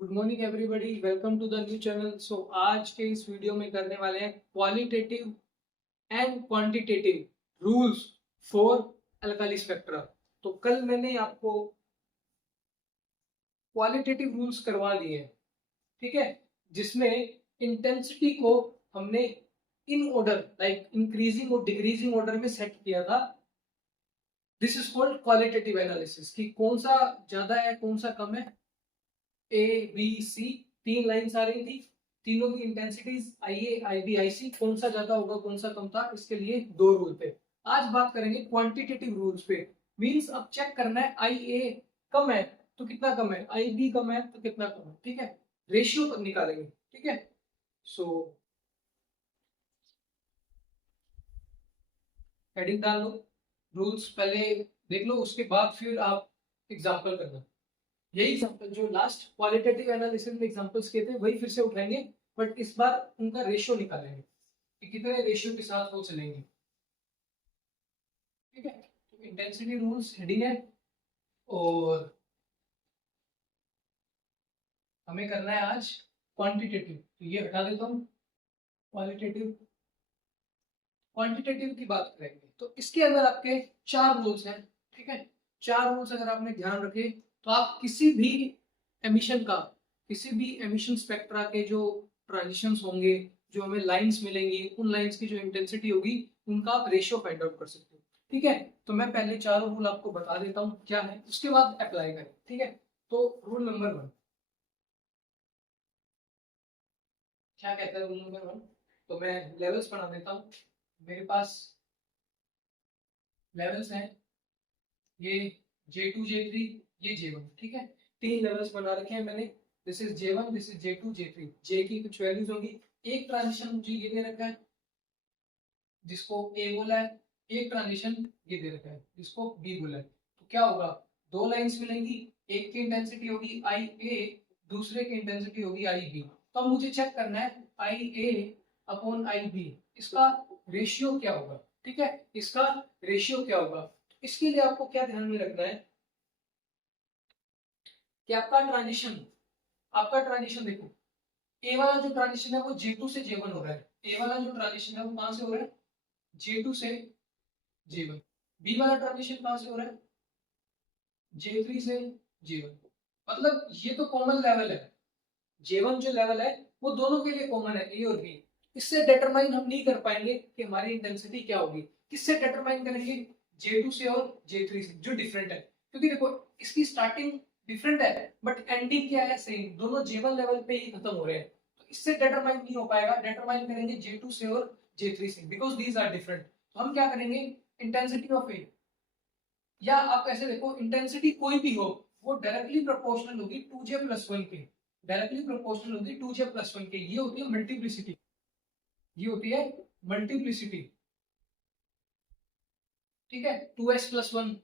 Good morning everybody, welcome to the new channel. So आज के इस वीडियो में करने वाले हैं qualitative and quantitative rules for alkali spectra. तो कल मैंने आपको क्वालिटेटिव रूल्स करवा दिए हैं, ठीक है, जिसमें इंटेंसिटी को हमने इन ऑर्डर लाइक इंक्रीजिंग और डिक्रीजिंग ऑर्डर में सेट किया था। This is called qualitative analysis कि कौन सा ज्यादा है कौन सा कम है। ए बी सी तीन लाइंस आ रही थी, तीनों की intensities I A I B I सी, कौन सा ज्यादा होगा कौन सा कम था, इसके लिए दो रूल पे। आज बात करेंगे क्वांटिटेटिव रूल्स पे। मींस अब चेक करना है आई ए कम है तो कितना कम है, आई बी कम है तो कितना कम है, ठीक है। रेशियो निकालेंगे, ठीक है। सो हेडिंग डाल लो, रूल्स पहले देख लो, उसके बाद फिर आप एग्जाम्पल करना। यही एग्जांपल जो लास्ट क्वालिटेटिव एनालिसिस में एग्जांपल्स किए थे वही फिर से उठाएंगे, बट इस बार उनका रेशियो निकालेंगे कि कितने रेशियो के साथ वो चलेंगे, ठीक है। तो इंटेंसिटी रूल्स हेडिंग है और हमें करना है आज क्वांटिटेटिव, तो ये हटा देता हूँ। क्वालिटेटिव क्वांटिटेटिव की बात करेंगे तो इसके अंदर आपके चार रूल्स हैं, ठीक है। चार रूल्स अगर आपने ध्यान रखे तो आप किसी भी एमिशन का, किसी भी एमिशन स्पेक्ट्रा के जो ट्रांजिशंस होंगे, जो हमें लाइंस मिलेंगी, उन लाइंस की जो इंटेंसिटी होगी उनका आप रेशियो फाइंड आउट कर सकते हो, ठीक है। तो मैं पहले चारों रूल आपको बता देता हूँ क्या है, उसके बाद अप्लाई करें, ठीक है। तो रूल नंबर 1 क्या कहता है, रूल नंबर 1 तो मैं लेवल्स बना देता हूँ। मेरे पास लेवल्स हैं, ये J2 J3 ये J1, ठीक है। तीन लेवल्स बना रखे हैं मैंने। This is J1, this is J2 J3। J की कुछ वैल्यूज होंगी। एक ट्रांजिशन मुझे ये दे रखा है जिसको A बोला है, एक ट्रांजिशन ये दे रखा है जिसको B बोला है। तो क्या होगा, दो लाइंस मिलेंगी, एक की इंटेंसिटी होगी आई ए, दूसरे की इंटेंसिटी होगी आई बी। तो अब मुझे चेक करना है I A upon I B, इसका रेशियो क्या होगा, ठीक है। इसका रेशियो क्या होगा, इसके लिए आपको क्या ध्यान में रखना है कि आपका ट्रांजिशन देखो, ए वाला जो ट्रांजिशन है वो J2 से J1 हो रहा है। ए वाला जो ट्रांजिशन है वो कहां से हो रहा है, J2 से J1। बी वाला ट्रांजिशन कहां से हो रहा है, J3 से J1। मतलब ये तो कॉमन लेवल है, J1 जो लेवल है वो दोनों के लिए कॉमन है, ए और बी। इससे डिटरमाइन हम नहीं कर पाएंगे कि हमारी इंटेंसिटी क्या होगी। किससे डिटरमाइन करेंगे, J2 से और J3 से जो डिफरेंट है। क्योंकि देखो इसकी स्टार्टिंग डिफरेंट है बट एंडिंग क्या है, सेम, दोनों J1 लेवल पे ही खत्म हो रहे हैं। तो इससे डिटरमाइन नहीं हो पाएगा, डिटरमाइन करेंगे J2 से और J3 से, बिकॉज दीज आर डिफरेंट। तो हम क्या करेंगे, इंटेंसिटी ऑफ ए, या आप ऐसे देखो इंटेंसिटी कोई भी हो वो डायरेक्टली प्रोपोर्शनल होगी 2J+1 के, डायरेक्टली प्रोपोर्शनल होगी 2J+1 के। ये होती है मल्टीप्लिसिटी, ये होती है मल्टीप्लिसिटी, ठीक है। 2S+1,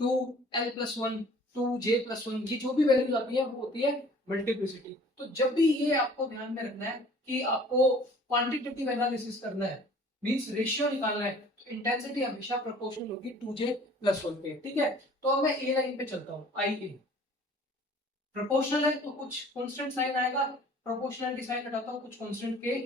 2L+1, 2J+1, ये जो भी वैल्यूज आती है वो होती है मल्टीप्लिसिटी। तो जब भी ये आपको ध्यान में रखना है कि आपको क्वांटिटेटिव एनालिसिस करना है, मींस रेशियो निकालना है, तो इंटेंसिटी हमेशा प्रोपोर्शनल होगी 2J+1 के, ठीक है। तो अब मैं ए लाइन पे चलता हूँ, आई ए प्रोपोर्शनल है तो कुछ कांस्टेंट साइन आएगा, प्रोपोर्शनल साइन हटाता हूँ, कुछ कांस्टेंट के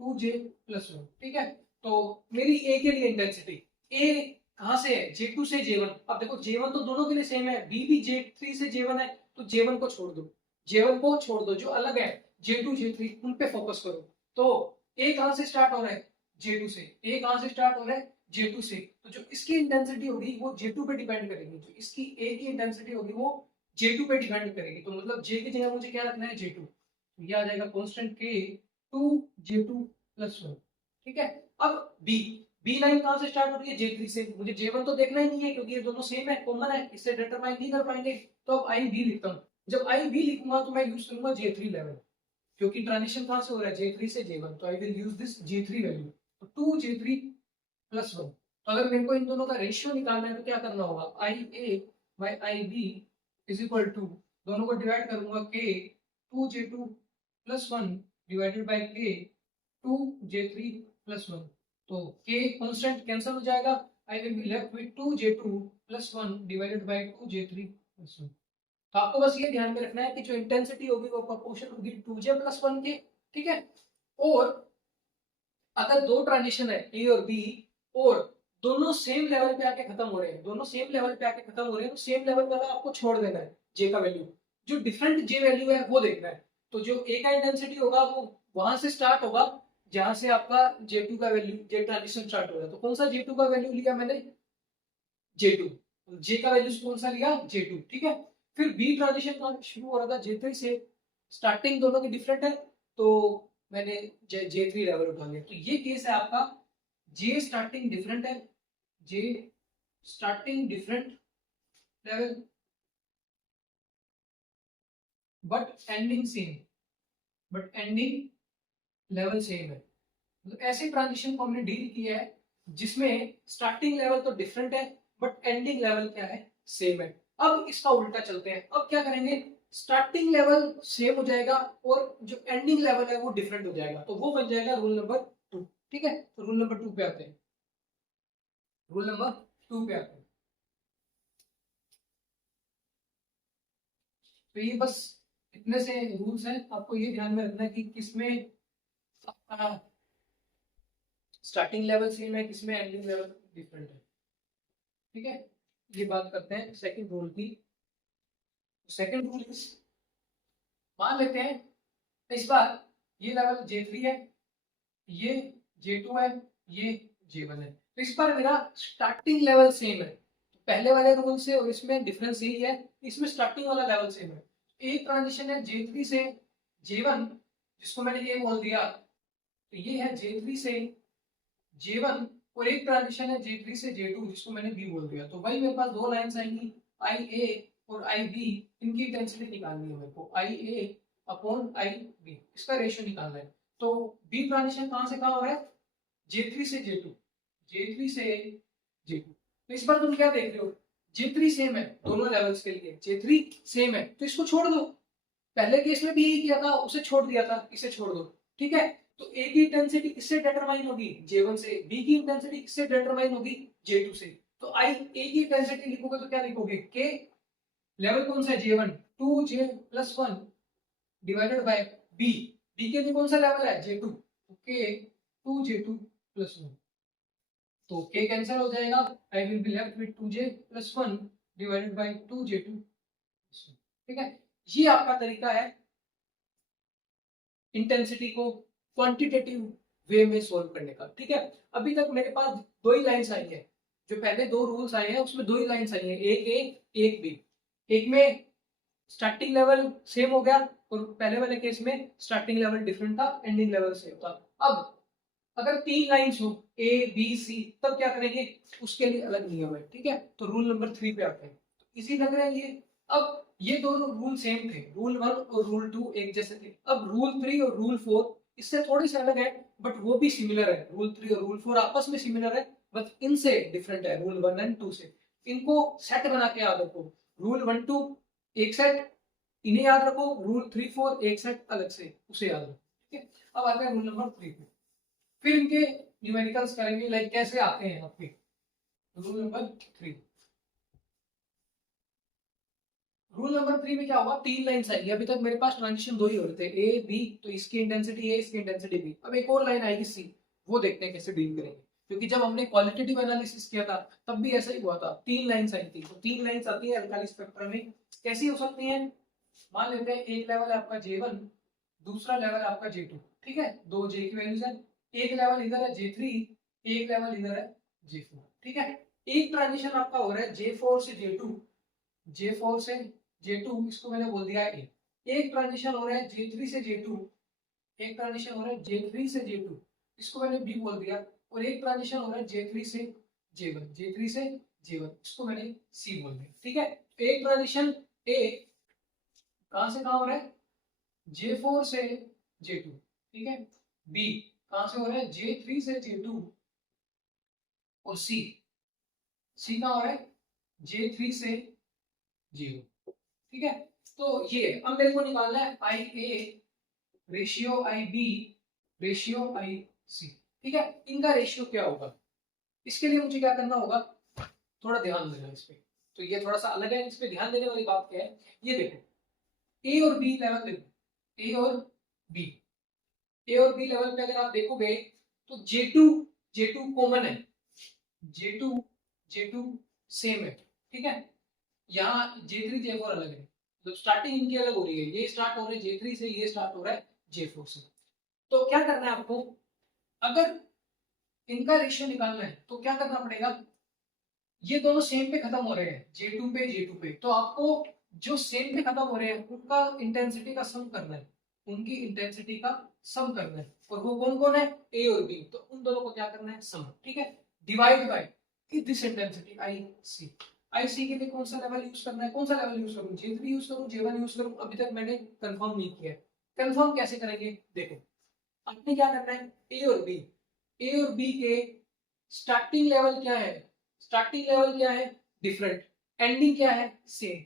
2J+1, ठीक है। तो मेरी ए के लिए इंटेंसिटी, ए कहां से है, J2 से J1। अब देखो J1 तो दोनों के लिए सेम है, बी भी J3 से J1 है, तो J1 को छोड़ दो, J1 को छोड़ दो, जो अलग है J2 J3 उन पे फोकस करो। तो ए कहां से स्टार्ट हो रहा है, J2 से। ए कहां से स्टार्ट हो रहा है, J2 से। तो जो इसकी इंटेंसिटी होगी वो J2 पे डिपेंड करेगी, जो इसकी ए की इंटेंसिटी होगी वो J2 पे डिपेंड करेगी। तो मतलब J की जगह मुझे क्या रखना है, J2। तो ये आ जाएगा कांस्टेंट के 2J2+1, ठीक है। अब बी, बी लाइन कहां से स्टार्ट हो रही है, J3 से। मुझे J1 तो देखना ही नहीं है क्योंकि ये दोनों सेम है, कॉमन है, इससे डिटरमाइन नहीं कर पाएंगे। तो अब आई बी लिखता हूं। जब आई बी लिखूंगा तो मैं यूज करूंगा J3 लेवल, क्योंकि ट्रांजिशन कहां से हो रहा है, J3 से J1, तो I will use this J3 value. तो 2J3+1। तो अगर मेरे को इन दोनों का रेशियो निकालना है तो क्या करना होगा, I A by I B is equal to, दोनों को डिवाइड करूंगा, के 2J2+1 डिवाइडेड बाई के 2J3+1। तो के कांस्टेंट कैंसिल हो जाएगा, I will be left with 2J2+1 divided by 2J3+1। तो आपको बस ये ध्यान में रखना है कि जो इंटेंसिटी होगी वो प्रोपोर्शन होगी 2j+1 के, ठीक है। और अगर दो ट्रांजिशन है ए और बी और दोनों सेम लेवल पे आके खत्म हो रहे हैं, दोनों सेम लेवल पे आके खत्म हो रहे हैं, तो सेम लेवल वाला आपको छोड़ देना है जे का वैल्यू, जो डिफरेंट जे वैल्यू है वो देखना है। तो जो ए का इंटेंसिटी होगा वो वहां से स्टार्ट होगा जहां से आपका J2 का वैल्यू, जे ट्रांजिशन स्टार्ट हो रहा है। तो कौन सा J2 का वैल्यू लिया मैंने, J2, जे का वैल्यू कौन सा लिया, J2, ठीक है। फिर बी ट्रांजिशन कहां शुरू हो रहा था, J3 से, स्टार्टिंग दोनों की डिफरेंट है तो मैंने J3 लेवल उठा लिया। तो ये केस है आपका, जे स्टार्टिंग डिफरेंट है, J starting different level but ending same, but ending level same है। तो ऐसे ट्रांजिशन को हमने डील किया है जिसमें स्टार्टिंग लेवल तो डिफरेंट है बट एंडिंग लेवल क्या है, सेम है। अब इसका उल्टा चलते हैं, अब क्या करेंगे, स्टार्टिंग लेवल सेम हो जाएगा और जो एंडिंग लेवल है वो डिफरेंट हो जाएगा, तो वो बन जाएगा रूल नंबर 2, ठीक है। तो रूल नंबर 2 पे आते हैं, रूल नंबर 2 पे आते हैं। तो ये बस इतने से रूल्स हैं, आपको ये ध्यान में रखना है कि किसमें आपका स्टार्टिंग लेवल सेम है, किसमें एंडिंग लेवल डिफरेंट है, ठीक है। ये बात करते हैं सेकंड रूल की। सेकंड रूल इज, मान लेते हैं इस बार ये लेवल J3 है, ये J2 है, ये J1 है। तो इस बार मेरा स्टार्टिंग लेवल सेम है, तो पहले वाले रूल से और इसमें डिफरेंस यही है, इसमें स्टार्टिंग वाला लेवल सेम है। एक ट्रांजिशन है J3 से J1 जिसको मैंने ए बोल दिया, तो ये है J3 से J1, और एक ट्रांजिशन है J3 से J2 जिसको मैंने बी बोल दिया। तो भाई मेरे पास दो लाइंस आएंगी, आई ए और आई बी, इनकी इंटेंसिटी निकालनी है मेरे को, आई ए अपॉन आई बी, इसका रेशियो निकालना है। तो बी ट्रांजिशन कहां से कहां हो रहा है, J3 से J2, J3 से J2। तो इस बार तुम क्या देख रहे हो, J3 सेम है दोनों लेवल्स के लिए, J3 सेम है तो इसको छोड़ दो, पहले केस में भी यही किया था, उसे छोड़ दिया था, इसे छोड़ दो, ठीक है। तो ए की इंटेंसिटी किससे डिटरमाइन होगी, J1 से, बी की इंटेंसिटी किससे डिटरमाइन होगी, J2 से। तो आई ए की इंटेंसिटी लिखोगे तो क्या लिखोगे, के लेवल कौन सा है, J1, 2j+1 divided by B, B के लिए कौन सा लेवल है, J2, तो के 2j2+1, तो के कैंसिल हो जाएगा, I will be left with 2j+1 divided by 2j2, ठीक है। ये आपका तरीका है इंटेंसिटी को क्वांटिटेटिव वे में सोल्व करने का, ठीक है। अभी तक मेरे पास दो ही लाइंस आई है, जो पहले दो रूल्स आए हैं उसमें दो ही लाइंस आई हैं, एक ए एक बी। एक में स्टार्टिंग लेवल सेम हो गया और पहले वाले केस में स्टार्टिंग लेवल डिफरेंट था, एंडिंग लेवल सेम था। अब अगर तीन लाइंस हो ए बी सी तब क्या करेंगे, उसके लिए अलग नियम है, ठीक है। तो रूल नंबर 3 पे आते हैं, इसी लग रहा है ये। अब ये दोनों रूल सेम थे, रूल 1 और रूल 2 एक जैसे थे। अब रूल 3 और रूल 4 इससे थोड़े से अलग है बट वो भी सिमिलर है, रूल 3 और रूल 4 आपस में सिमिलर है बट इनसे डिफरेंट है रूल 1 एंड 2 से। इनको सेट बना के याद रखो, रूल 1 2 एक सेट, इन्हें याद रखो, रूल 3 4 एक सेट अलग से, उसे याद रखो, ठीक है। अब आते हैं रूल नंबर 3 पे, फिर इनके न्यूमेरिकल्स करेंगे, लाइक कैसे आते हैं आपके। रूल नंबर 3, रूल नंबर 3 में क्या होगा, तीन लाइंस आएगी, अभी तक मेरे पास ट्रांजिशन दो ही हो रहे थे ए बी, तो इसकी इंटेंसिटी ए, इसकी इंटेंसिटी बी। अब एक और लाइन आएगी सी, वो देखते हैं कैसे डील करेंगे, क्योंकि जब हमने क्वालिटेटिव एनालिसिस किया था तब भी ऐसा ही हुआ था, तीन लाइंस आई थी। तो तीन लाइंस आती है अल्काली स्पेक्ट्रम में, कैसी हो सकती है, मान लेते हैं एक लेवल है आपका J1, दूसरा लेवल है आपका J2, ठीक है, दो J की वैल्यूज है, एक लेवल इधर है J3, एक लेवल इधर है J4, ठीक है। एक ट्रांजिशन आपका हो रहा है J4 से J2, J4 से J2, इसको मैंने बोल दिया है एक ट्रांजिशन हो रहा है J3 से J2, एक ट्रांजिशन हो रहा है J3 से J2, इसको मैंने B बोल दिया, और एक ट्रांजिशन हो रहा है J3 से J1, J3 से J1, इसको मैंने C बोल दिया, ठीक है। एक ट्रांजिशन A कहां से कहां हो रहा है, J4 से J2, ठीक है। B कहां से हो रहा है, J3 से J2, और C कहां हो रहा है, J3 से J1, ठीक है। तो ये अब मेरे को निकालना है I A ratio I B ratio I C, ठीक है। इनका रेशियो क्या होगा, इसके लिए मुझे क्या करना होगा, थोड़ा ध्यान देना इस पे। तो ये थोड़ा सा अलग है, इस पे ध्यान देने वाली बात क्या है, ये देखो ए और बी लेवल देखो, ए और बी, ए और बी लेवल पे अगर आप देखोगे तो J2 कॉमन है, J2 सेम है, ठीक है। यहाँ J3 J4 अलग है, तो स्टार्टिंग इनकी अलग हो रही है, ये स्टार्ट हो रहा है J3 से, ये स्टार्ट हो रहा है J4 से। तो क्या करना है आपको, अगर इनका रेशियो निकालना है तो क्या करना पड़ेगा, ये दोनों सेम पे खत्म हो रहे हैं, J2 पे, तो आपको जो सेम पे खत्म हो रहे हैं उनका इंटेंसिटी का सम करना है, उनकी इंटेंसिटी का सम करना है, और वो कौन कौन है, ए और बी, तो उन दोनों को क्या करना है, सम, ठीक है। Divide by this intensity I C के लिए कौन सा लेवल यूज करना है, कौन सा लेवल यूज करूं, J3 यूज करूं, J1 यूज करूं, अभी तक मैंने कंफर्म नहीं किया है। कंफर्म कैसे करेंगे, देखो आपने क्या करना है, ए और बी के स्टार्टिंग लेवल क्या है, स्टार्टिंग लेवल क्या है, डिफरेंट, एंडिंग क्या है, सेम,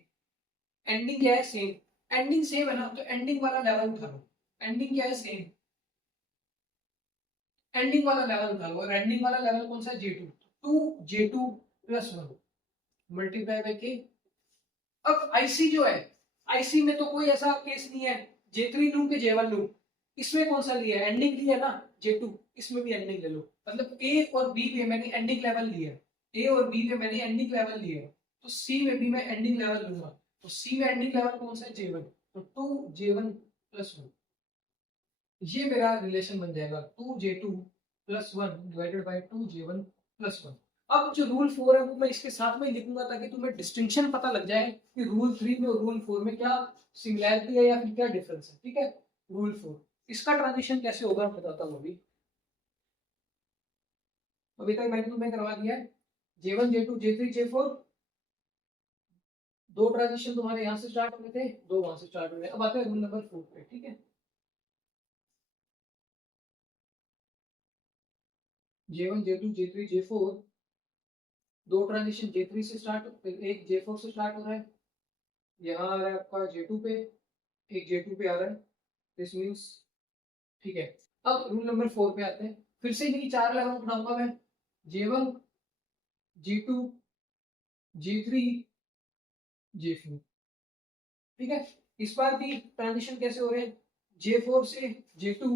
एंडिंग क्या है, सेम, एंडिंग सेम है ना, तो एंडिंग वाला लेवल उठा लो, एंडिंग क्या है, सेम, एंडिंग वाला लेवल उठा लो, और एंडिंग वाला लेवल कौन सा है, J2 प्लस 1 मल्टीप्लाई बाय के। अब आईसी जो है, आईसी में तो कोई ऐसा केस नहीं है J3 लूं कि J1 लूं, इसमें कौन सा लिया है, एंडिंग लिया ना J2, इसमें भी एंडिंग ले लो, मतलब ए और बी पे मैंने एंडिंग लेवल लिया है, ए और बी पे मैंने एंडिंग लेवल लिया है, तो सी में भी मैं एंडिंग लेवल लूंगा, तो सी में एंडिंग लेवल कौन सा है, J1, तो 2J1 प्लस 1, ये मेरा रिलेशन बन जाएगा 2J2 plus 1 divided by 2J1 plus 1। अब जो रूल 4 है वो मैं इसके साथ में ही लिखूंगा ताकि तुम्हें डिस्टिंक्शन पता लग जाए कि रूल 3 में और रूल 4 में क्या सिमिलैरिटी है या फिर क्या डिफरेंस है, ठीक है। रूल 4 इसका ट्रांजिशन कैसे होगा मैं बताता हूँ। अभी तक मैंने तुम्हें करवा दिया है J1 J2 J3 J4, दो ट्रांजिशन तुम्हारे यहाँ से स्टार्ट हुए थे, दो वहां से स्टार्ट हुए। अब आते हैं रूल नंबर 4 पे, ठीक है। J1 J2 J3 J4, दो ट्रांजिशन J3 से स्टार्ट, एक J4 से स्टार्ट हो रहा है, यहाँ आ रहा है आपका J2 पे, एक J2 पे आ रहा है, दिस मींस, ठीक है। अब रूल नंबर 4 पे आते हैं, फिर से इनकी चार लेवल बनाऊंगा मैं, J1 J2 J3 J4, ठीक है। इस बार भी ट्रांजिशन कैसे हो रहे हैं, J4 से J2,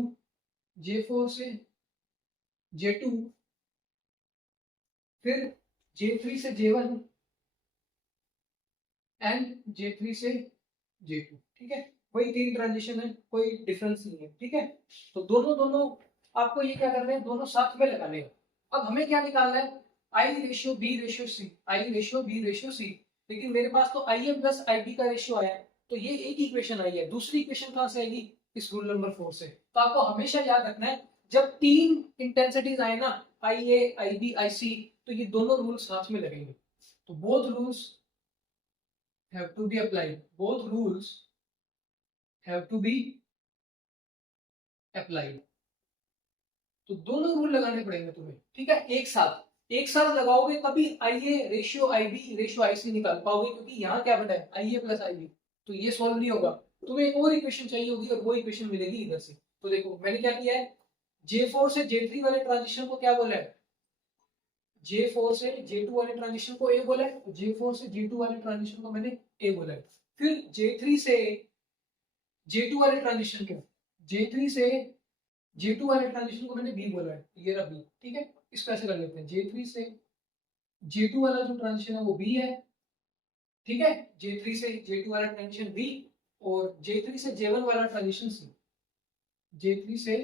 J4 से J2, फिर J3 से J1 एंड J3 से J2, ठीक है। वही तीन ट्रांजिशन है, कोई डिफरेंस नहीं है, ठीक है। तो दोनों दोनों आपको ये क्या करना है, दोनों साथ में लगाने हैं। अब हमें क्या निकालना है, I ratio B ratio C, I ratio B ratio C, लेकिन मेरे पास तो I A plus I B का रेशियो आया है, तो ये एक इक्वेशन आई है, दूसरी इक्वेशन कहां से आएगी, इस रूल नंबर 4 से। तो आपको हमेशा याद रखना है जब तीन इंटेंसिटीज आए ना, आई ए आई बी आई सी, तो ये दोनों रूल्स साथ में लगेंगे, तो both rules have to be applied, both rules have to be applied, तो दोनों रूल लगाने पड़ेंगे तुम्हें, ठीक है। एक साथ लगाओगे तभी I A ratio I B ratio I C निकाल पाओगे, क्योंकि यहाँ क्या बना है, I A plus I B, तो ये सॉल्व नहीं होगा, तुम्हें एक और इक्वेशन चाहिए होगी और वो इक्वेशन मिलेगी इधर से। तो देखो मैंने क्या किया है, J4 से J3 वाले ट्रांजिशन को क्या बोला है, J4 से J2 वाले ट्रांजिशन को ए बोला है, J4 से J2 वाले ट्रांजिशन को मैंने ए बोला है, फिर J3 से J2 वाले ट्रांजिशन को, J3 से J2 वाले ट्रांजिशन को मैंने बी बोला है, ये रहा बी, ठीक है। इसको ऐसे कर लेते हैं, J3 से J2 वाला जो ट्रांजिशन है वो बी है, ठीक है। J3 से J2 वाला ट्रांजिशन बी, और J3 से J1 वाला ट्रांजिशन सी, J3 से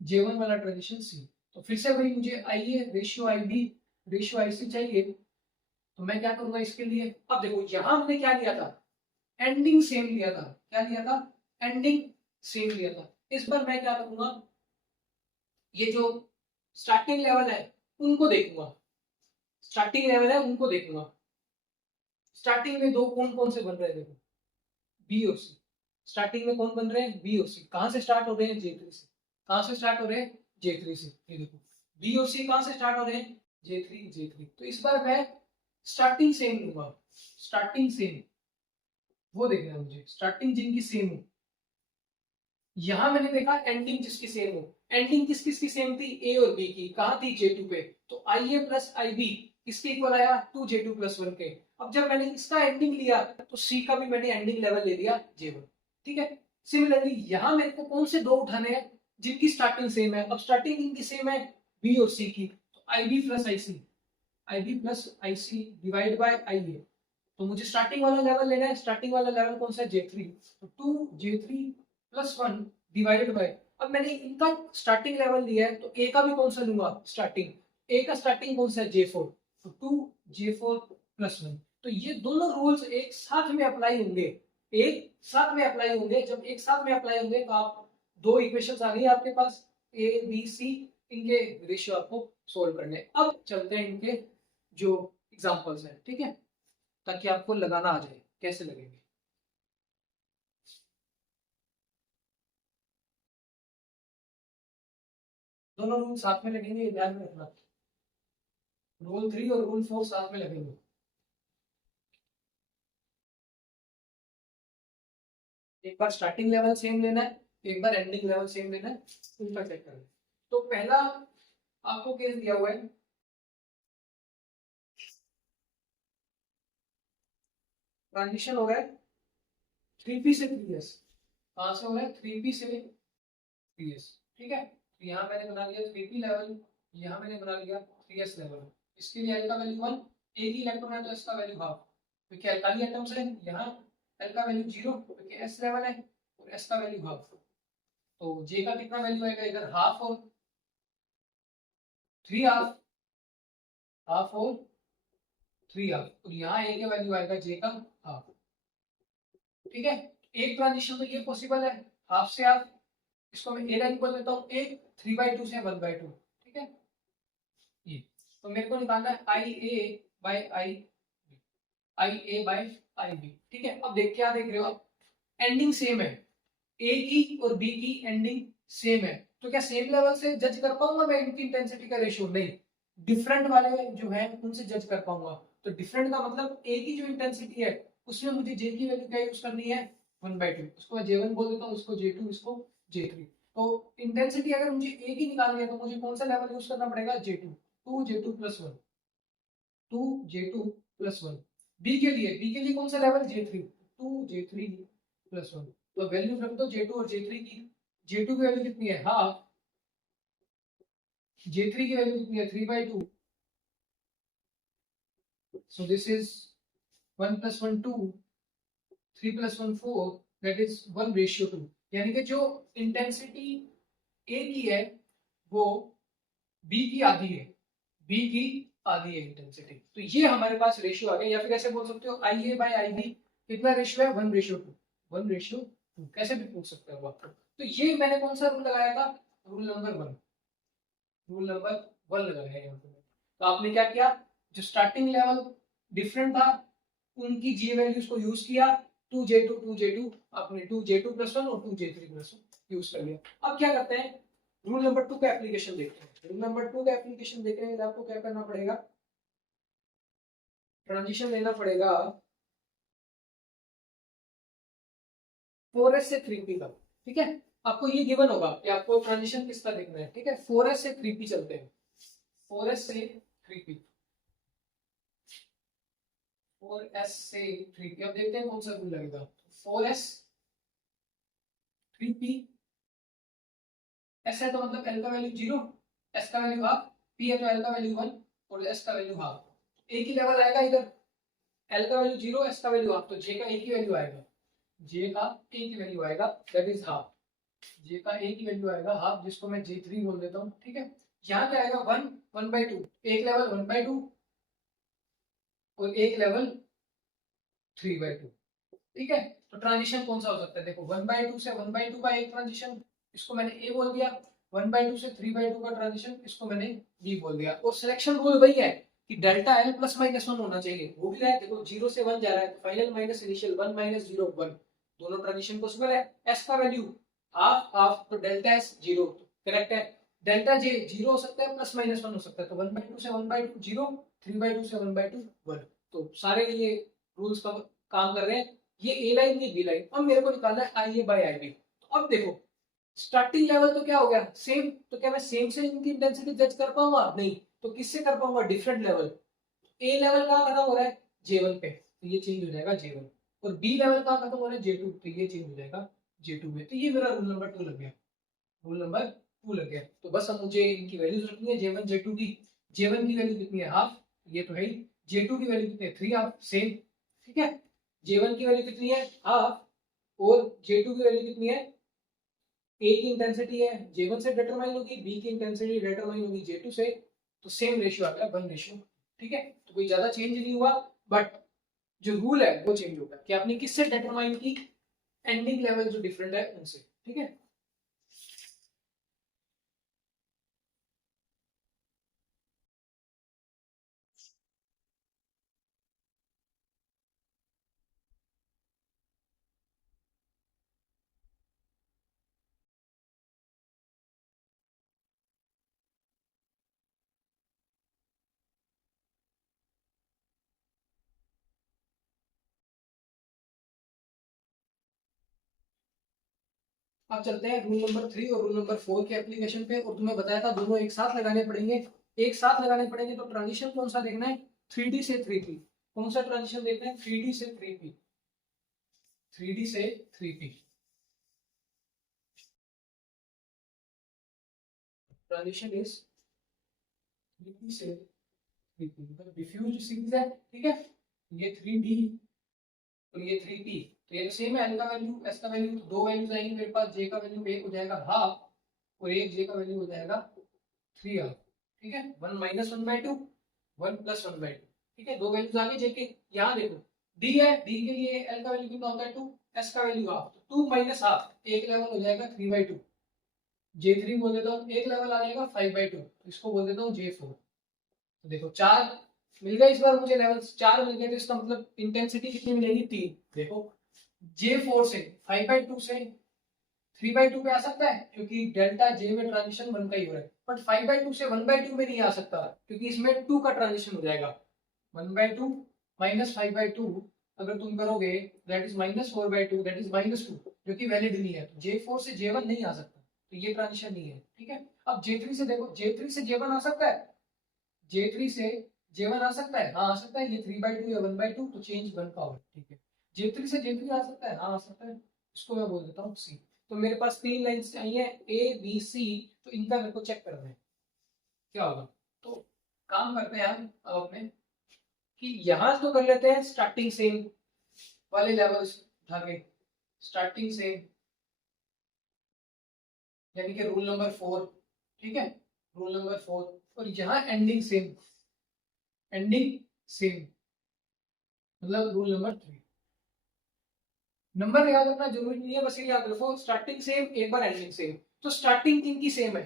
J1 वाला ट्रांजिशन सी। तो फिर से वही मुझे I A ratio I B ratio I C चाहिए, तो मैं क्या करूंगा इसके लिए, अब देखो यहां हमने क्या लिया था, एंडिंग सेम लिया था, क्या लिया था, एंडिंग सेम लिया था। इस बार मैं क्या करूंगा, ये जो स्टार्टिंग लेवल है उनको देखूंगा, स्टार्टिंग लेवल है उनको देखूंगा, स्टार्टिंग में दो कौन कौन से बन रहे हैं, देखो बी और सी, स्टार्टिंग में कौन बन रहे हैं, बी और सी, कहां से स्टार्ट हो रहे हैं, J3 से, कहां से स्टार्ट हो रहे हैं, J3 से, ये देखो बी और सी कहां से स्टार्ट हो रहे हैं, J3। तो इस बार मैं स्टार्टिंग सेम लूंगा, स्टार्टिंग सेम, वो देखना है मुझे, स्टार्टिंग जिनकी सेम हो। यहां मैंने देखा एंडिंग जिसकी सेम हो, एंडिंग किस किस की सेम थी, ए और बी की, कहां थी, J2 पे, तो I A plus I B किसके इक्वल आया 2J2 प्लस 1 के। अब जब मैंने इसका एंडिंग लिया तो C का भी मैंने एंडिंग लेवल ले लिया J1। ठीक है, सिमिलरली यहाँ मेरे को कौन से दो उठाने हैं जिनकी स्टार्टिंग सेम है। अब स्टार्टिंग इनकी सेम है B और C की, तो IB plus IC divide by IA। तो मुझे स्टार्टिंग वाला लेवल लेना है, स्टार्टिंग वाला लेवल कौन सा है J3, तो 2J3 प्लस 1 डिवाइडेड बाय, अब मैंने इनका स्टार्टिंग लेवल लिया है तो A का भी कौन सा लूंगा स्टार्टिंग, A का स्टार्टिंग कौन सा है J4, तो 2J4 प्लस 1। तो ये दोनों रूल्स एक साथ में अप्लाई होंगे, एक साथ में अप्लाई होंगे। जब एक साथ में अप्लाई होंगे तो आप दो इक्वेशंस आ गई आपके पास A B C, इनके रेशियो आपको सोल्व करने। अब चलते हैं इनके जो एग्जांपल्स हैं, ठीक है, ताकि आपको लगाना आ जाए कैसे लगेंगे। दोनों रूल साथ में लगेंगे, ये ध्यान में रखना। रूल 3 और रूल 4 साथ में लगेंगे। एक बार स्टार्टिंग लेवल सेम लेना है, एक बार एंडिंग लेवल सेम लेना है, उनका चेक करना है। तो पहला आपको केस दिया हुआ है, ट्रांजिशन हो रहा है 3P से 3S। कहां से हो रहा है 3P से 3S, ठीक है। तो यहाँ मैंने बना लिया 3P लेवल, यहाँ मैंने बना लिया 3S लेवल। इसके लिए L का वैल्यू 1, एक ही इलेक्ट्रॉन है तो S का वैल्यू हाफ, क्योंकि अल्काली एटम्स है। यहाँ L का वैल्यू 0 क्योंकि S लेवल है, और S का वैल्यू हाफ। तो J का कितना वैल्यू आएगा, इधर हाफ और 3 हाफ, हाफ और 3 हाफ, और यहाँ A का वैल्यू आएगा J का हाफ, ठीक है। एक ट्रांजिशन तो ये पॉसिबल है, हाफ से हाफ, इसको मैं ए लाइन बोल लेता हूँ, एक 3/2 से 1/2, ठीक है। ये तो मेरे को निकालना है IA बाय IB, ठीक है। अब देख क्या देख रहे हो आप, एंडिंग सेम है, ए की और बी की एंडिंग सेम है, तो क्या सेम लेवल से जज कर पाऊंगा मैं इनकी इंटेंसिटी का रेशियो, नहीं, डिफरेंट वाले जो है उनसे जज कर पाऊंगा। तो डिफरेंट का मतलब ए की जो इंटेंसिटी है उसमें मुझे जे की वैल्यू क्या यूज करनी है 1/2, उसको मैं J1 बोल देता हूँ, उसको J2, इसको J3। तो इंटेंसिटी अगर मुझे ए की निकालनी है तो मुझे कौन सा लेवल यूज करना पड़ेगा J2, 2J2 plus 1, 2J2 plus 1। B के लिए कौन सा लेवल J3, 2J3 प्लस 1। तो वैल्यू रख दो J2 और J3 की। J2 की वैल्यू कितनी है हाफ, J3 की वैल्यू कितनी है 3/2। So this is 1 plus 1 2, 3 plus 1 4, that is 1/2। यानी कि जो इंटेंसिटी ए की है वो बी की आधी है, बी की आधी है इंटेंसिटी। तो ये हमारे पास रेशियो आ गया, या फिर ऐसे बोल सकते हो IA बाय IB कितना रेशियो है 1/2, 1/2, कैसे भी पूछ सकते हो आप। तो ये मैंने कौन सा रूल लगाया था, रूल नंबर 1, रूल नंबर 1 लगाया है यहाँ पे। तो आपने क्या किया, जो स्टार्टिंग लेवल डिफरेंट था उनकी जी वैल्यूज को यूज किया, 2J2 आपने 2J2 प्लस 1 और 2J3 प्लस 1 यूज कर लिया। अब क्या करते हैं, रूल नंबर 2 का एप्लीकेशन देखते हैं। रूल नंबर 2 का एप्लीकेशन देखने के लिए आपको क्या करना पड़ेगा, ट्रांजिशन लेना पड़ेगा 4S से 3P का, ठीक है। आपको ये गिवन होगा कि आपको ट्रांजिशन किसका देखना है, ठीक है। 4S से 3P चलते हैं, 4S से 3P, 4S से 3P। अब देखते हैं कौन सा रूल लगेगा। 4S 3P, S है तो मतलब L का वैल्यू 0, S का वैल्यू हाफ, P है तो L का वैल्यू 1 और S का वैल्यू हाफ। एक ही लेवल आएगा इधर, L का वैल्यू 0, S का वैल्यू हाफ, तो J का एक ही वैल्यू आएगा, J का एक ही वैल्यू आएगा, दैट इज हाफ। J का एक ही वैल्यू आएगा हाफ, जिसको मैं J3 बोल देता हूँ, ठीक है। यहाँ क्या आएगा 1 1/2, एक लेवल 1/2 और एक लेवल 3/2, ठीक है। तो ट्रांजिशन कौन सा हो सकता है, देखो 1/2 से 1/2 का एक ट्रांजिशन, इसको मैंने A बोल दिया, 1/2 से 3/2 का ट्रांजिशन, इसको मैंने B बोल दिया। और सिलेक्शन रूल वही है कि डेल्टा L प्लस माइनस 1 होना चाहिए, वो भी है, देखो 0 से 1 जा रहा है तो फाइनल माइनस इनिशियल 1 माइनस 0 1, दोनों ट्रांजिशन पॉसिबल है। S का वैल्यू हाफ हाफ, तो डेल्टा S 0 करेक्ट है। डेल्टा J 0 हो सकता है प्लस माइनस 1 हो सकता है, तो 1/2 से 1/2 0, 3/2 से 1/2 1। तो सारे ये रूल्स का काम कर रहे हैं, ये ए लाइन ये बी लाइन। अब मेरे को निकालना है IA बाय IB। तो अब देखो स्टार्टिंग लेवल तो क्या हो गया सेम, तो क्या मैं सेम से इनकी इंटेंसिटी जज कर पाऊंगा, नहीं, तो किससे कर पाऊंगा, डिफरेंट लेवल। ए लेवल कहाँ खत्म हो रहा है, J1 पे, तो ये चेंज हो जाएगा J1, और बी लेवल कहाँ खत्म हो रहा है, J2, तो ये चेंज हो जाएगा J2 में। तो ये मेरा रूल नंबर 2 लग गया, रूल नंबर 2 लग गया। तो बस अब मुझे इनकी वैल्यूज रखनी है, J1 J2 की। J1 की वैल्यू कितनी है, हाफ, ये तो है ही। J2 की वैल्यू कितनी है, 3 हाफ, सेम, ठीक है। J1 की वैल्यू कितनी है, हाफ, और J2 की वैल्यू कितनी है, ए की इंटेंसिटी है J1 से डिटरमाइन होगी, बी की इंटेंसिटी डिटरमाइन होगी J2 से, तो सेम रेशियो आ गया 1:, ठीक है। तो कोई ज्यादा चेंज नहीं हुआ, बट जो रूल है वो चेंज होगा कि आपने किससे डिटरमाइन की, एंडिंग लेवल जो डिफरेंट है उनसे, ठीक है। अब चलते हैं रूल नंबर 3 और रूल नंबर 4 के एप्लीकेशन पे, और तुम्हें बताया था दोनों एक साथ लगाने पड़ेंगे। एक साथ लगाने पड़ेंगे तो ट्रांजिशन कौन सा देखना है, 3D से 3P। कौन सा ट्रांजिशन देखना है, 3D से 3P, 3D से 3P। ट्रांजिशन इज 3D से 3P, मतलब डिफ्यूज सीरीज है, ठीक है। ये 3D और ये 3P, तो ये तो सेम है, L का वैल्यू S का वैल्यू, तो दो वैल्यूज आएंगी मेरे पास, J का वैल्यू एक हो जाएगा हाफ, और एक J का वैल्यू हो जाएगा 3 हाफ, ठीक है। 1 - 1/2, 1 + 1/2, ठीक है। दो वैल्यूज आ गई J के। यहाँ देखो D है, D के लिए L का वैल्यू कितना होता है 2, S का वैल्यू हाफ, तो 2 - हाफ, एक लेवल हो जाएगा 3/2, J3 बोल देता हूँ, एक लेवल आ जाएगा 5/2, तो इसको बोल देता हूँ J4। तो देखो 4 मिल गया, इस बार मुझे लेवल 4 मिल गए, तो इसका मतलब इंटेंसिटी कितनी मिलेगी, 3। देखो J4 से 5/2 से 3/2 पे आ सकता है, क्योंकि डेल्टा J में ट्रांजिशन 1 का ही हो रहा है, बट 5/2 से 1/2 में नहीं आ सकता, क्योंकि इसमें 2 का ट्रांजिशन हो जाएगा। 1/2 - 5/2 अगर तुम करोगे, दैट इज -4/2, दैट इज -2, जो कि वैलिड नहीं है। तो J4 से J1 नहीं आ सकता, तो ये ट्रांजिशन नहीं है, ठीक है। अब J3 से देखो, J3 से J1 आ सकता है, J3 से J1 आ सकता है, हाँ आ सकता है, ये 3/2 या 1/2, तो चेंज 1 का होगा, ठीक है। J3 से J3 आ सकता है, हाँ आ सकता है, इसको मैं बोल देता हूँ C। तो मेरे पास 3 लाइंस चाहिए A B C, तो इनका मेरे को चेक करना है क्या होगा। तो काम करते हैं यार अब अपने, कि यहाँ तो कर लेते हैं स्टार्टिंग सेम वाले लेवल्स उठा के, स्टार्टिंग सेम, यानी कि रूल नंबर 4, ठीक है, रूल नंबर 4, और यहाँ एंडिंग सेम, एंडिंग सेम, मतलब रूल नंबर 3। नंबर याद रखना जरूरी नहीं है, बस ये याद रखो स्टार्टिंग सेम, एक बार एंडिंग सेम। तो स्टार्टिंग इनकी सेम है,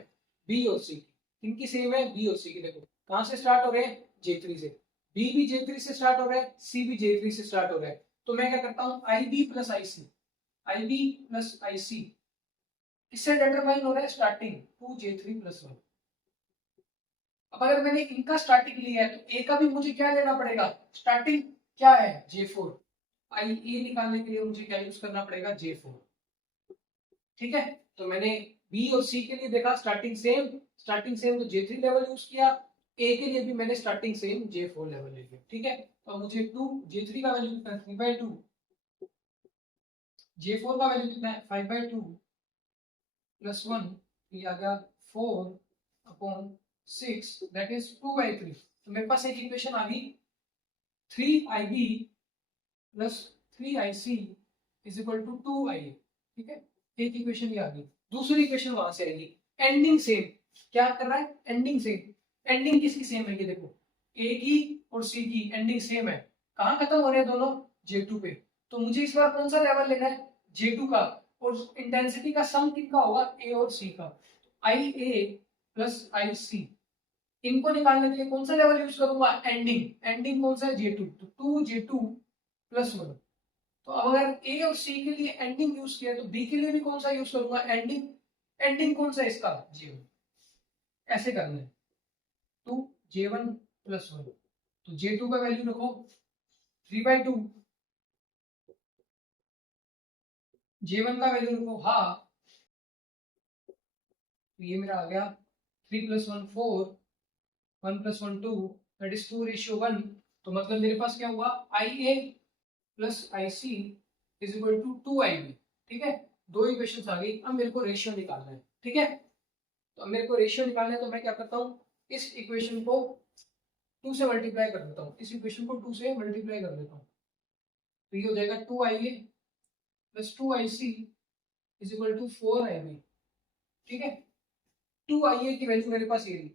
बी और सी, इनकी सेम है बी और सी की। देखो कहां से स्टार्ट हो रहे हैं, J3 से, बी भी J3 से स्टार्ट हो रहा है, सी भी J3 से स्टार्ट हो रहा है। तो मैं क्या करता हूं, IB + IC, IB + IC इससे डिटरमाइन हो रहा है स्टार्टिंग 2J3 + 1। अब अगर मैंने इनका स्टार्टिंग लिया है, तो ए का भी मुझे क्या लेना पड़ेगा, स्टार्टिंग क्या है J4, आई ए निकालने के लिए मुझे क्या यूज करना पड़ेगा, J4, ठीक है। तो मैंने बी और सी के लिए देखा स्टार्टिंग सेम, स्टार्टिंग सेम तो J3 लेवल यूज किया, ए के लिए भी मैंने स्टार्टिंग सेम J4 लेवल ले लिया, ठीक है। तो मुझे 2 J3 का वैल्यू कितना है, 3/2, J4 का वैल्यू कितना है, 5/2 + 1, ये आ गया 4/6, दैट इज 2/3। तो मेरे पास एक इक्वेशन आ गई, 3IB + 3IC = 2IA, ठीक है। एक इक्वेशन ये आ गई, दूसरी इक्वेशन वहां से आएगी, एंडिंग सेम। क्या कर रहा है, एंडिंग सेम, एंडिंग किसकी सेम है, ये देखो ए की और सी की एंडिंग सेम है, कहाँ खत्म हो रहे हैं दोनों, J2 पे। तो मुझे इस बार कौन सा लेवल लेना है, J2 का, और इंटेंसिटी का सम किनका होगा, ए और सी का, IA + IC। इनको निकालने के लिए कौन सा लेवल यूज करूंगा, एंडिंग, एंडिंग कौन सा है, J2, तो 2J2 + 1। तो अब अगर ए और सी के लिए एंडिंग यूज किया, तो बी के लिए भी कौन सा यूज करूंगा, एंडिंग, एंडिंग कौन सा है इसका, J1। ऐसे करना है, 2J1 + 1, तो J2 का वैल्यू रखो 3/2, J1 का वैल्यू रखो हाफ, तो ये मेरा आ गया 3 + 1 4, 1 + 1 2, दैट इज 2:1, तो मतलब मेरे पास क्या हुआ, IA plus IC is equal to 2IB। ठीक है, दो इक्वेशन आ गई। अब मेरे को रेशियो निकालना है। ठीक है, तो अब मेरे को रेशियो निकालना है, तो मैं क्या करता हूँ, इस इक्वेशन को 2 से मल्टीप्लाई कर देता हूँ, इस इक्वेशन को 2 से मल्टीप्लाई कर देता हूँ। तो ये हो जाएगा 2IA plus 2IC is equal to 4IB। ठीक है, 2IA की वैल्यू मेरे पास ये रही,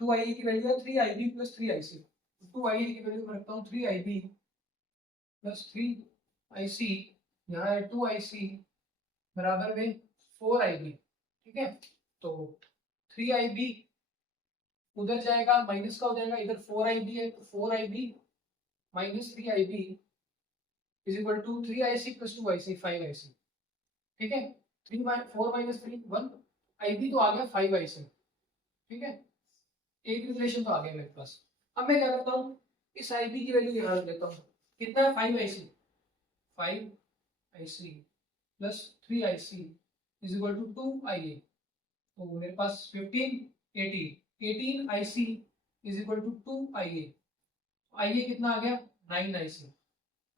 2IA की वैल्यू है 3IB प्लस 3IC। 2IA की वैल्यू मैं रखता हूँ 3IB प्लस 3IC, यहाँ है 2IC बराबर में 4IB। ठीक है, तो 3IB उधर जाएगा, माइनस का हो जाएगा, इधर 4IB है, तो 4IB minus 3IB is equal to 3IC plus 2IC 5IC। ठीक है, 4 माइनस 3 1, IB तो आ गया 5IC। ठीक है, एक रिलेशन तो आ गया मेरे पास। अब मैं क्या करता हूँ, इस IB की वैल्यू यहाँ रख देता हूँ, कितना है 5IC, 5IC plus 3IC is equal to 2IA। तो मेरे पास 15 18IC is equal to 2IA। IA कितना आ गया 9IC,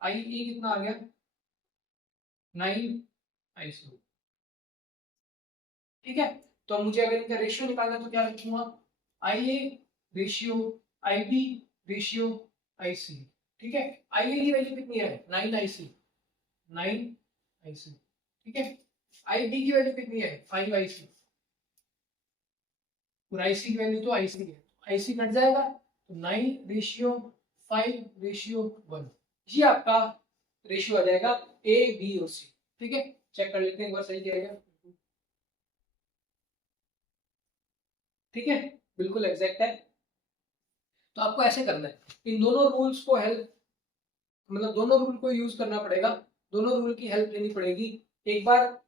IA कितना आ गया 9IC। ठीक है, तो मुझे अगर इनका रेशियो निकालना है तो क्या लिखूंगा, IA ratio IB ratio IC। ठीक है, IA की वैल्यू कितनी है 9IC, 9IC। ठीक है, IB की वैल्यू कितनी है 5IC, और IC की वैल्यू तो IC है, IC कट जाएगा, तो 9 रेशियो 5 रेशियो 1, ये आपका रेशियो आ जाएगा A B और C। ठीक है, चेक कर लेते हैं एक बार, सही किया गया। ठीक है, बिल्कुल एग्जैक्ट है। तो आपको ऐसे करना है, इन दोनों रूल्स को हेल्प, मतलब दोनों रूल को यूज करना पड़ेगा, दोनों रूल की हेल्प लेनी पड़ेगी। एक बार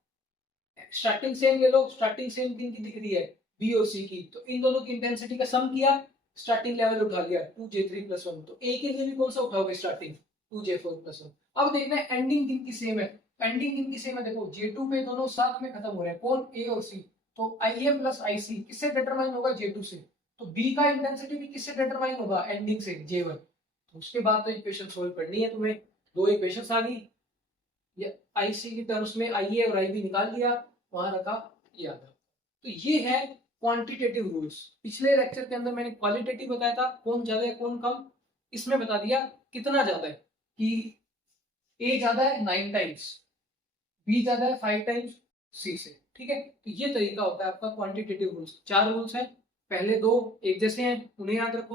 स्टार्टिंग सेम ले लो, स्टार्टिंग सेम किन की दिख रही है बी और सी की, तो इन दोनों की इंटेंसिटी का सम किया, स्टार्टिंग लेवल उठा लिया 2J3+1, तो ए के लिए भी कौन सा उठाओगे स्टार्टिंग 2J4+1। अब देखना है एंडिंग किन की सेम है, एंडिंग किन की सेम है, देखो J2 पे दोनों साथ में खत्म हो रहे हैं, कौन ए और सी, तो IA प्लस IC किससे डिटरमाइन होगा J2 से, तो बी का इंटेंसिटी भी किससे डिटरमाइन होगा एंडिंग से J1। तो उसके बाद तो इक्वेशन सोल्व करनी है तुम्हें, दो इक्वेशंस आ गई, ये IC की टर्म्स में IA और IB निकाल लिया, वहां रखा, ये आ गया। तो ये है क्वांटिटेटिव रूल्स। पिछले लेक्चर के अंदर मैंने क्वालिटेटिव बताया था, कौन ज्यादा है कौन कम, इसमें बता दिया कितना ज्यादा है, कि A ज्यादा है 9 टाइम्स, B ज्यादा है 5 टाइम्स C से। ठीक है, तो ये तरीका होता है आपका क्वांटिटेटिव रूल्स। 4 रूल्स हैं, पहले 2 एक जैसे हैं, उन्हें याद रखो,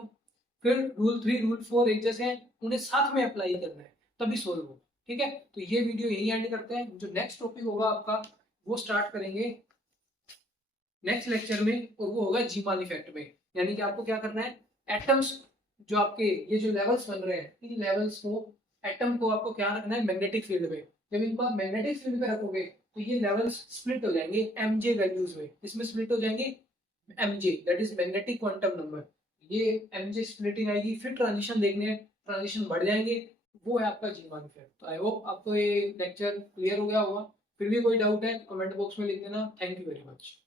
फिर रूल 3 रूल 4 एक जैसे हैं, उन्हें साथ में अप्लाई करना है, तभी सोल्व होगा। ठीक है, तो ये वीडियो यही एंड करते हैं। जो नेक्स्ट टॉपिक होगा आपका, वो स्टार्ट करेंगे नेक्स्ट लेक्चर में, और वो होगा जीमान इफेक्ट में। यानी कि आपको क्या करना है, एटम्स जो आपके ये जो लेवल्स बन रहे हैं, इन लेवल्स को, एटम को आपको क्या रखना है मैग्नेटिक फील्ड में। जब इनको आप मैग्नेटिक फील्ड में रखोगे तो ये लेवल्स स्प्लिट हो जाएंगे MJ वैल्यूज में, इसमें स्प्लिट हो जाएंगे MJ, that is magnetic quantum number. ये MJ स्प्लिटिंग आएगी, फिर ट्रांजिशन देखने हैं, ट्रांजिशन बढ़ जाएंगे, वो है आपका जीमान इफेक्ट। तो आई होप आपको ये लेक्चर क्लियर हो गया होगा। फिर भी कोई डाउट है कमेंट बॉक्स में लिख देना। Thank you very much.